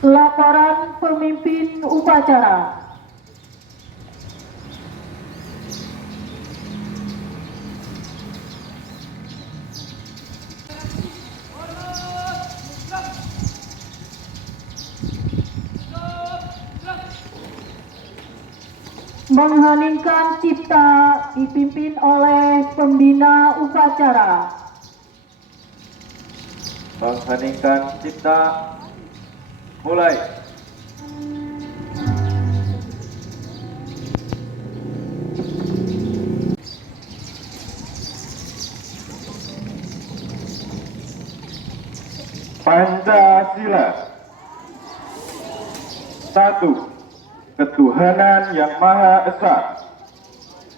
Laporan pemimpin upacara. Mengheningkan cipta dipimpin oleh pembina upacara. Mengheningkan cipta, mulai. Pancasila. 1. Ketuhanan yang Maha Esa.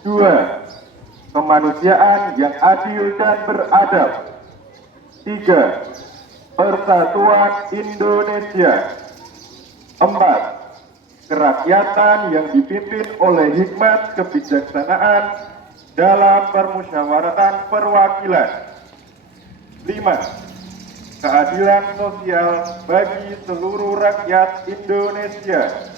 2. Kemanusiaan yang adil dan beradab. 3. Persatuan Indonesia. 4. Kerakyatan yang dipimpin oleh hikmat kebijaksanaan dalam permusyawaratan perwakilan. 5. Keadilan sosial bagi seluruh rakyat Indonesia.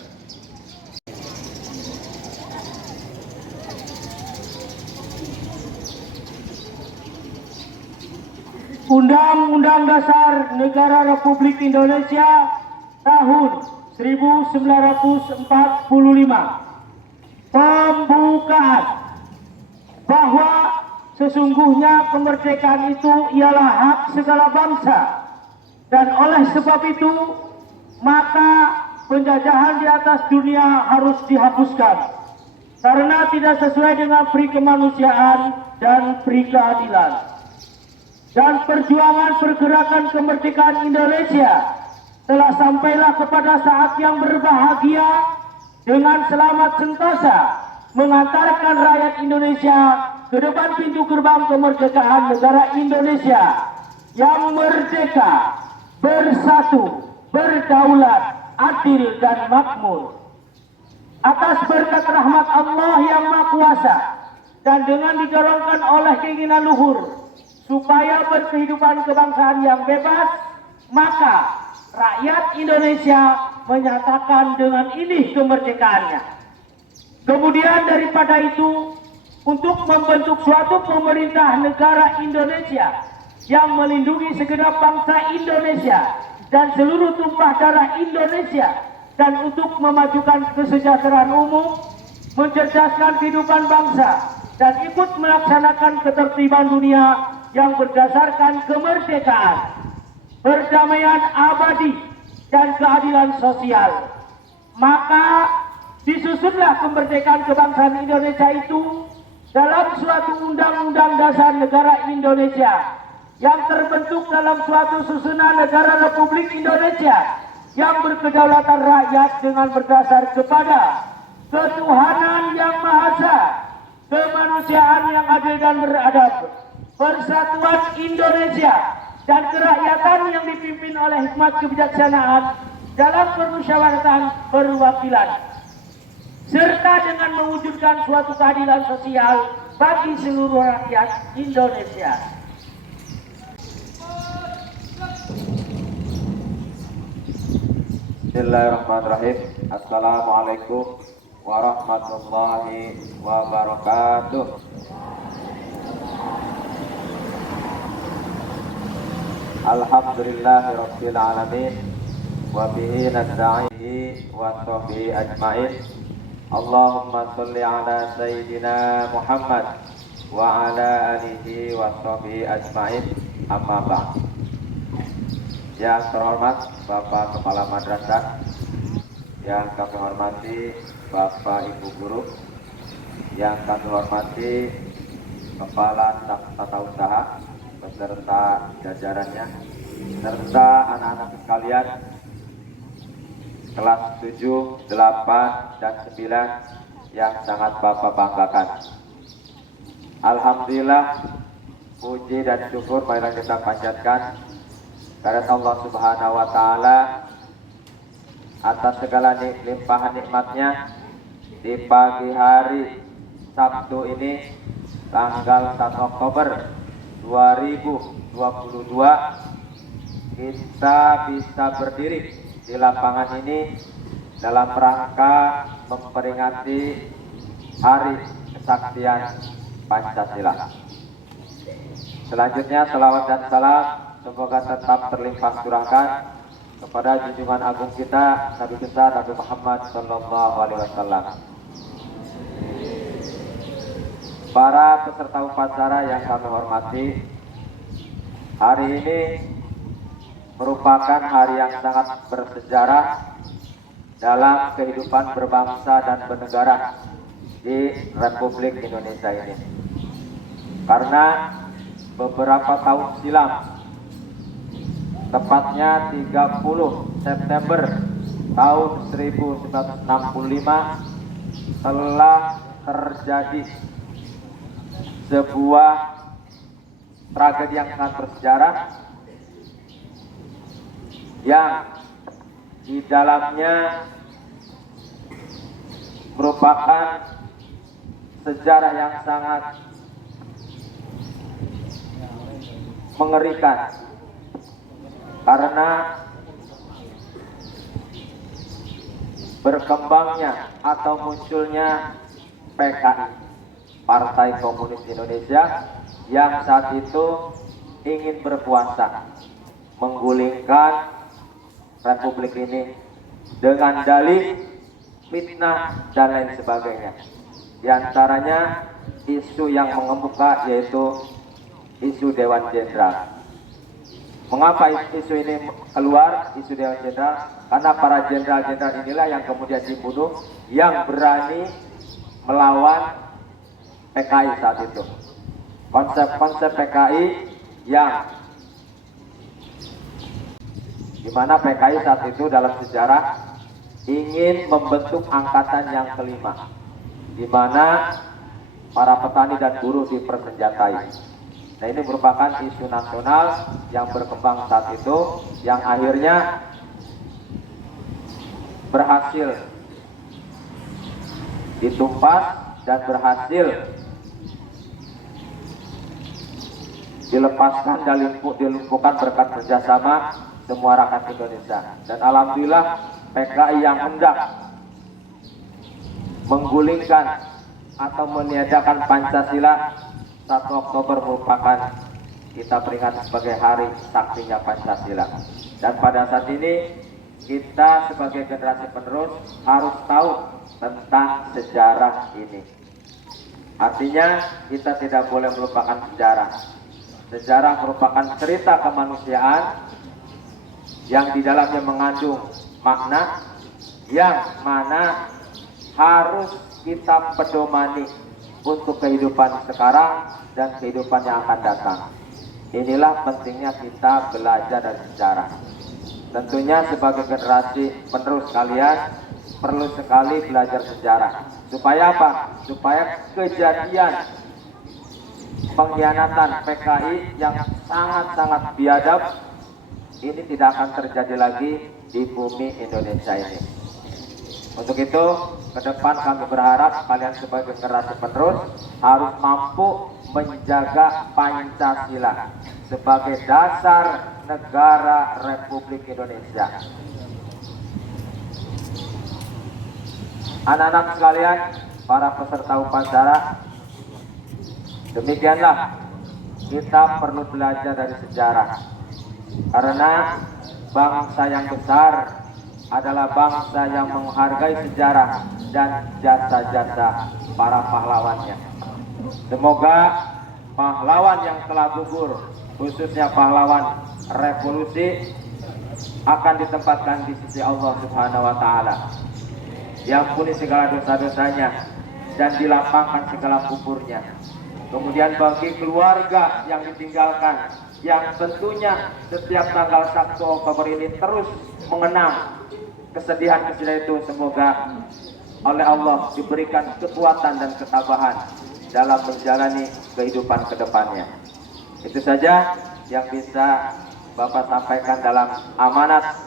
Undang-Undang Dasar Negara Republik Indonesia tahun 1945. Pembukaan bahwa sesungguhnya kemerdekaan itu ialah hak segala bangsa, dan oleh sebab itu maka penjajahan di atas dunia harus dihapuskan karena tidak sesuai dengan peri kemanusiaan dan peri keadilan. Dan perjuangan pergerakan kemerdekaan Indonesia telah sampailah kepada saat yang berbahagia dengan selamat sentosa mengantarkan rakyat Indonesia ke depan pintu gerbang kemerdekaan negara Indonesia yang merdeka, bersatu, berdaulat, adil dan makmur. Atas berkat rahmat Allah yang Maha Kuasa dan dengan didorongkan oleh keinginan luhur supaya berkehidupan kebangsaan yang bebas, maka rakyat Indonesia menyatakan dengan ini kemerdekaannya. Kemudian daripada itu, untuk membentuk suatu pemerintah negara Indonesia yang melindungi segenap bangsa Indonesia dan seluruh tumpah darah Indonesia, dan untuk memajukan kesejahteraan umum, mencerdaskan kehidupan bangsa, dan ikut melaksanakan ketertiban dunia yang berdasarkan kemerdekaan, perdamaian abadi, dan keadilan sosial. Maka disusunlah kemerdekaan kebangsaan Indonesia itu dalam suatu undang-undang dasar negara Indonesia yang terbentuk dalam suatu susunan negara Republik Indonesia yang berkedaulatan rakyat dengan berdasar kepada ketuhanan yang Maha Esa, kemanusiaan yang adil dan beradab, persatuan Indonesia, dan kerakyatan yang dipimpin oleh hikmat kebijaksanaan dalam permusyawaratan perwakilan, serta dengan mewujudkan suatu keadilan sosial bagi seluruh rakyat Indonesia. Bismillahirrahmanirrahim. Assalamualaikum warahmatullahi wabarakatuh. Alhamdulillahirabbil alamin wa bihi nasta'in wa sahbihi ajmain. Allahumma shalli ala sayyidina Muhammad wa ala alihi wa sahbihi ajmain. Amma ba'd. Yang terhormat Bapak Kepala Madrasah, yang kami hormati Bapak Ibu Guru, yang kami hormati Kepala Staf Tata Usaha beserta jajarannya, serta anak-anak sekalian kelas 7, 8, dan 9 yang sangat Bapak banggakan. Alhamdulillah, puji dan syukur marilah kita panjatkan karena Allah Subhanahu wa Ta'ala atas segala limpahan nikmatnya di pagi hari Sabtu ini tanggal 1 Oktober 2022 kita bisa berdiri di lapangan ini dalam rangka memperingati Hari Kesaktian Pancasila. Selanjutnya selawat dan salam semoga tetap terlimpah curahkan kepada junjungan agung kita Nabi besar Nabi Muhammad Sallallahu Alaihi Wasallam. Para peserta upacara yang kami hormati, hari ini merupakan hari yang sangat bersejarah dalam kehidupan berbangsa dan bernegara di Republik Indonesia ini. Karena beberapa tahun silam, tepatnya 30 September tahun 1965, telah terjadi sebuah tragedi yang sangat bersejarah yang di dalamnya merupakan sejarah yang sangat mengerikan karena berkembangnya atau munculnya PKI, Partai Komunis Indonesia, yang saat itu ingin berkuasa, menggulingkan Republik ini dengan dalih fitnah dan lain sebagainya. Di antaranya isu yang mengemuka yaitu isu Dewan Jenderal. Mengapa isu ini keluar, isu Dewan Jenderal? Karena para jenderal-jenderal inilah yang kemudian dibunuh, yang berani melawan PKI saat itu. Konsep-konsep PKI yang dimana PKI saat itu dalam sejarah ingin membentuk angkatan yang kelima, di mana para petani dan buruh dipersenjatai. Nah, ini merupakan isu nasional yang berkembang saat itu, yang akhirnya berhasil ditumpas dan berhasil dilepaskan dan dilumpuhkan berkat kerjasama semua rakyat Indonesia. Dan alhamdulillah PKI yang hendak menggulingkan atau meniadakan Pancasila 1 Oktober merupakan kita peringati sebagai hari saktinya Pancasila. Dan pada saat ini kita sebagai generasi penerus harus tahu tentang sejarah ini. Artinya kita tidak boleh melupakan sejarah. Sejarah merupakan cerita kemanusiaan yang di dalamnya mengandung makna yang mana harus kita pedomani untuk kehidupan sekarang dan kehidupan yang akan datang. Inilah pentingnya kita belajar dari sejarah. Tentunya sebagai generasi penerus kalian perlu sekali belajar sejarah. Supaya apa? Supaya kejadian pengkhianatan PKI yang sangat-sangat biadab ini tidak akan terjadi lagi di bumi Indonesia ini. Untuk itu, ke depan kami berharap kalian sebagai generasi penerus harus mampu menjaga Pancasila sebagai dasar negara Republik Indonesia. Anak-anak sekalian, para peserta upacara, demikianlah kita perlu belajar dari sejarah. Karena bangsa yang besar adalah bangsa yang menghargai sejarah dan jasa-jasa para pahlawannya. Semoga pahlawan yang telah gugur, khususnya pahlawan revolusi, akan ditempatkan di sisi Allah Subhanahu wa Ta'ala, diampuni segala dosa-dosanya dan dilapangkan segala kuburnya. Kemudian bagi keluarga yang ditinggalkan, yang tentunya setiap tanggal 1 Oktober ini terus mengenang kesedihan-kesedihan itu, semoga oleh Allah diberikan kekuatan dan ketabahan dalam menjalani kehidupan ke depannya. Itu saja yang bisa Bapak sampaikan dalam amanat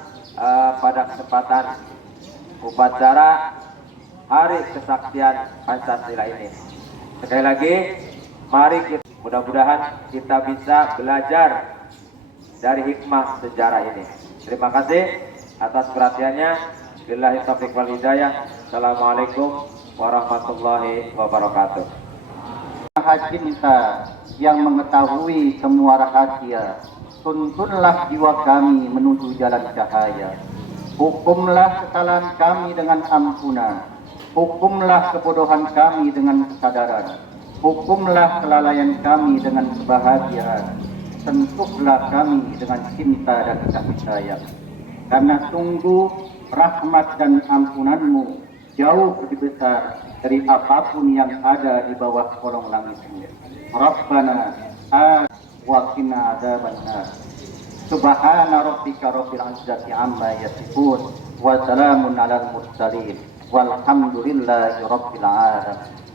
pada kesempatan upacara Hari Kesaktian Pancasila ini. Sekali lagi, mari kita, mudah-mudahan kita bisa belajar dari hikmah sejarah ini. Terima kasih. atas perhatiannya. Billahi taufiq wal hidayah. Assalamualaikum warahmatullahi wabarakatuh. Maha Cinta yang mengetahui semua rahasia, tuntunlah jiwa kami menuju jalan cahaya. Hukumlah kesalahan kami dengan ampunan, hukumlah kebodohan kami dengan kesadaran, hukumlah kelalaian kami dengan kebahagiaan, sentuhlah kami dengan cinta dan kasih sayang. Karena sungguh rahmat dan ampunanmu jauh lebih besar dari apapun yang ada di bawah kolong langitmu. Rabbana wa qina adzabannar. Subhana rabbika rabbil izzati amma yasifun wa salamun alal mursalin walhamdulillahi rabbil alamin.